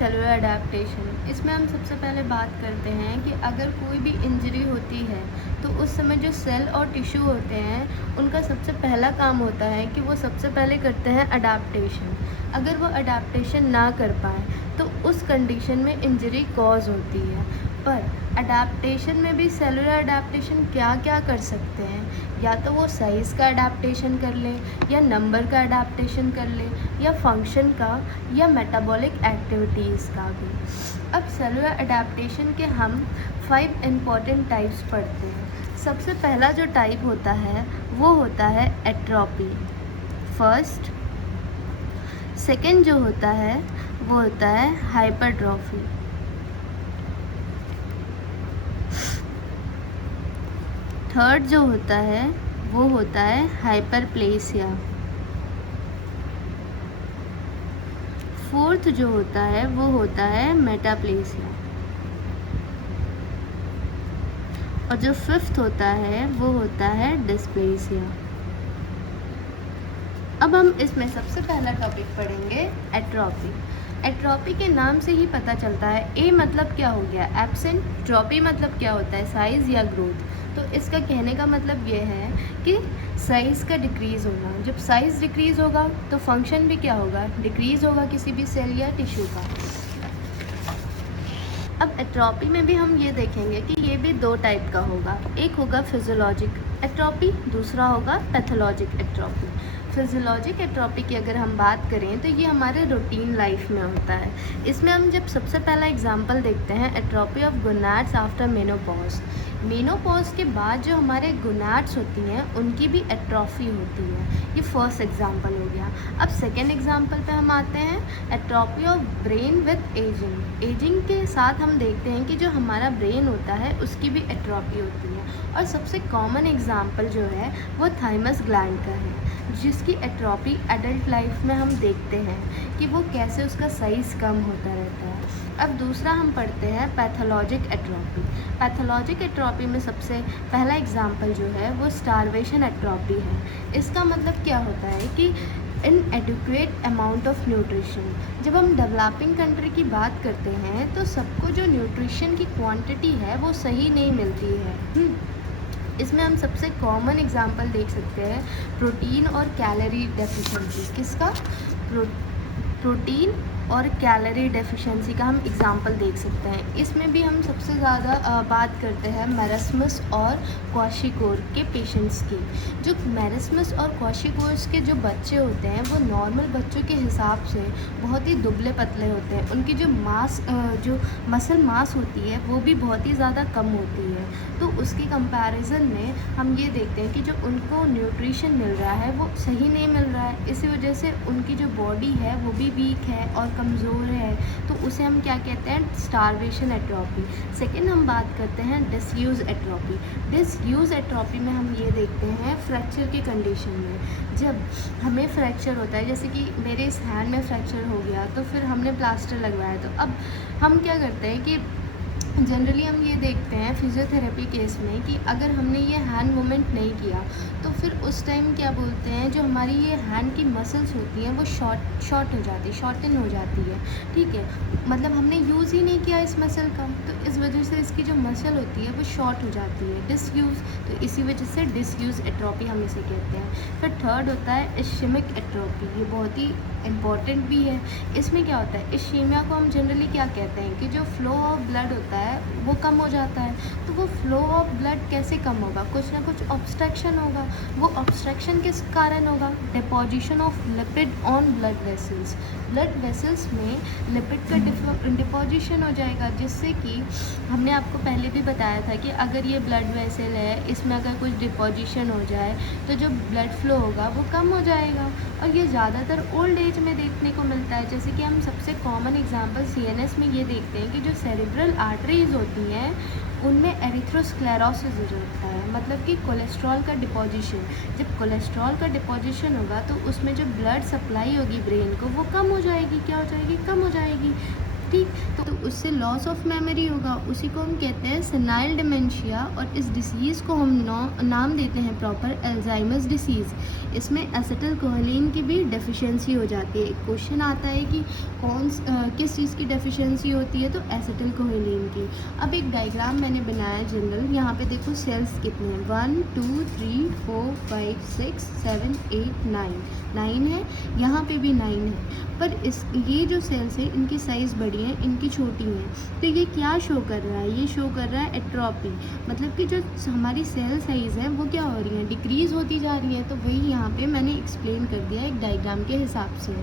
Cellular adaptation. इसमें हम सबसे पहले बात करते हैं कि अगर कोई भी इंजरी होती है तो उस समय जो सेल और टिश्यू होते हैं उनका सबसे पहला काम होता है कि वो सबसे पहले करते हैं अडेप्टेशन। अगर वो अडेप्टेशन ना कर पाए तो उस कंडीशन में इंजरी कॉज होती है। पर अडेप्टेशन में भी सेलुलर अडेप्टेशन क्या क्या कर सकते हैं, या तो वो साइज़ का अडेप्टेशन कर लें, या नंबर का अडेप्टेशन कर लें, या फंक्शन का, या मेटाबॉलिक एक्टिविटीज़ का भी। अब सेलुलर अडेप्टेशन के हम 5 इम्पॉर्टेंट टाइप्स पढ़ते हैं। सबसे पहला जो टाइप होता है वो होता है एट्रोपी, फर्स्ट। सेकेंड जो होता है वो होता है हाइपरट्रॉफी। थर्ड जो होता है वो होता है हाइपरप्लेसिया। फोर्थ जो होता है वो होता है मेटाप्लेसिया। और जो फिफ्थ होता है वो होता है डिस्प्लेसिया। अब हम इसमें सबसे पहला टॉपिक पढ़ेंगे एट्रोपी। एट्रोपी के नाम से ही पता चलता है, ए मतलब क्या हो गया, एब्सेंट। ट्रॉपी मतलब क्या होता है, साइज़ या ग्रोथ। तो इसका कहने का मतलब ये है कि साइज़ का डिक्रीज़ होना। जब साइज़ डिक्रीज़ होगा तो फंक्शन भी क्या होगा, डिक्रीज़ होगा किसी भी सेल या टिश्यू का। अब एट्रोपी में भी हम ये देखेंगे कि ये भी दो टाइप का होगा। एक होगा फिजियोलॉजिक एट्रोपी, दूसरा होगा पैथोलॉजिक एट्रोपी। फिजियोलॉजिक एट्रोपी की अगर हम बात करें तो ये हमारे रूटीन लाइफ में होता है। इसमें हम जब सबसे पहला एग्जांपल देखते हैं atrophy of gonads after menopause. Menopause के बाद जो हमारे गोनाड्स होती हैं उनकी भी एट्रोफी होती है। ये फर्स्ट एग्जांपल हो गया। अब सेकेंड एग्जांपल पे हम आते हैं atrophy of brain with ageing. Ageing के साथ हम देखते हैं कि जो हमारा ब्रेन होता है उसकी भी एट्रोफी होती है। और सबसे कॉमन एग्जांपल जो है वो थाइमस ग्लैंड का है, जिसकी एट्रोफी एडल्ट लाइफ में हम देखते हैं कि वो कैसे उसका साइज़ कम होता रहता है। अब दूसरा हम पढ़ते हैं पैथोलॉजिक एट्रोफी। पैथोलॉजिक एट्रोफी में सबसे पहला एग्जांपल जो है वो स्टारवेशन एट्रोफी है। इसका मतलब क्या होता है कि इनएडिक्वेट अमाउंट ऑफ न्यूट्रिशन। जब हम डेवलपिंग कंट्री की बात करते हैं तो सबको जो न्यूट्रिशन की क्वांटिटी है वो सही नहीं मिलती है। इसमें हम सबसे कॉमन एग्जांपल देख सकते हैं प्रोटीन और कैलोरी डेफिशिएंसी। किसका, प्रोटीन और कैलोरी डेफिशिएंसी का हम एग्जांपल देख सकते हैं। इसमें भी हम सबसे ज़्यादा बात करते हैं मेरस्मस और क्वाशिकोर के पेशेंट्स की। जो मेरस्मस और क्वाशिकोर्स के जो बच्चे होते हैं वो नॉर्मल बच्चों के हिसाब से बहुत ही दुबले पतले होते हैं। उनकी जो जो मसल मास होती है वो भी बहुत ही ज़्यादा कम होती है। तो उसकी कंपैरिजन में हम ये देखते हैं कि जो उनको न्यूट्रिशन मिल रहा है वो सही नहीं मिल रहा है। इसी वजह से उनकी जो बॉडी है वो भी वीक है और कमज़ोर है। तो उसे हम क्या कहते हैं, स्टारवेशन एट्रोफी। सेकेंड हम बात करते हैं डिसयूज़ एट्रोफी। डिसयूज़ एट्रोफी में हम ये देखते हैं फ्रैक्चर की कंडीशन में। जब हमें फ्रैक्चर होता है, जैसे कि मेरे इस हैंड में फ्रैक्चर हो गया तो फिर हमने प्लास्टर लगवाया, तो अब हम क्या करते हैं कि जनरली हम ये देखते हैं फिज़ियोथेरेपी केस में कि अगर हमने ये हैंड मूवमेंट नहीं किया तो फिर उस टाइम क्या बोलते हैं, जो हमारी ये हैंड की मसल्स होती हैं वो शॉर्ट हो जाती है, शॉर्टन हो जाती है। ठीक है, मतलब हमने यूज़ ही नहीं किया इस मसल का, तो इस वजह से इसकी जो मसल होती है वो शॉर्ट हो जाती है, डिसयूज़। तो इसी वजह से डिसयूज़ एट्रोफी हम इसे कहते हैं। फिर थर्ड होता है इश्केमिक एट्रोफी। ये बहुत ही इम्पॉर्टेंट भी है। इसमें क्या होता है, इश्केमिया को हम जनरली क्या कहते हैं कि जो फ्लो ऑफ ब्लड होता है वो कम हो जाता है। तो वो फ्लो ऑफ ब्लड कैसे कम होगा, कुछ ना कुछ ऑब्स्ट्रक्शन होगा। वो ऑब्स्ट्रक्शन किस कारण होगा, deposition of lipid on blood vessels. Blood vessels में लिपिड का डिपोजिशन हो जाएगा, जिससे कि हमने आपको पहले भी बताया था कि अगर ये ब्लड वेसल है, इसमें अगर कुछ डिपोजिशन हो जाए तो जो ब्लड फ्लो होगा वो कम हो जाएगा। और ये ज़्यादातर ओल्ड एज में देखने को मिलता है। जैसे कि हम सबसे कॉमन एग्जांपल सीएनएस में ये देखते हैं कि जो सेरेब्रल आर्टरीज होती हैं उनमें एरिथ्रोस्क्लेरोसिस हो जाता है, मतलब कि कोलेस्ट्रॉल का डिपोजिशन। जब कोलेस्ट्रॉल का डिपोजिशन होगा तो उसमें जो ब्लड सप्लाई होगी ब्रेन को वो कम हो जाएगी। क्या हो जाएगी, कम हो जाएगी। ठीक, तो उससे लॉस ऑफ मेमोरी होगा, उसी को हम कहते हैं सेनाइल डिमेंशिया। और इस डिसीज़ को हम नाम देते हैं प्रॉपर अल्जाइमर्स डिसीज़। इसमें एसिटिलकोलिन की भी डेफिशिएंसी हो जाती है। एक क्वेश्चन आता है कि किस चीज़ की डेफिशिएंसी होती है, तो एसिटिलकोलिन की। अब एक डायग्राम मैंने बनाया जनरल, यहाँ पे देखो सेल्स कितने हैं, 1 2 3 4 5 6 7 8 9 है, यहाँ पे भी 9 है। पर ये जो सेल्स है इनकी साइज़ बड़ी है, इनकी छोटी है। तो ये क्या शो कर रहा है, ये शो कर रहा है एट्रोपी। मतलब कि जो हमारी सेल साइज़ है वो क्या हो रही है, डिक्रीज़ होती जा रही है। तो वही यहाँ पे मैंने एक्सप्लेन कर दिया एक डायग्राम के हिसाब से।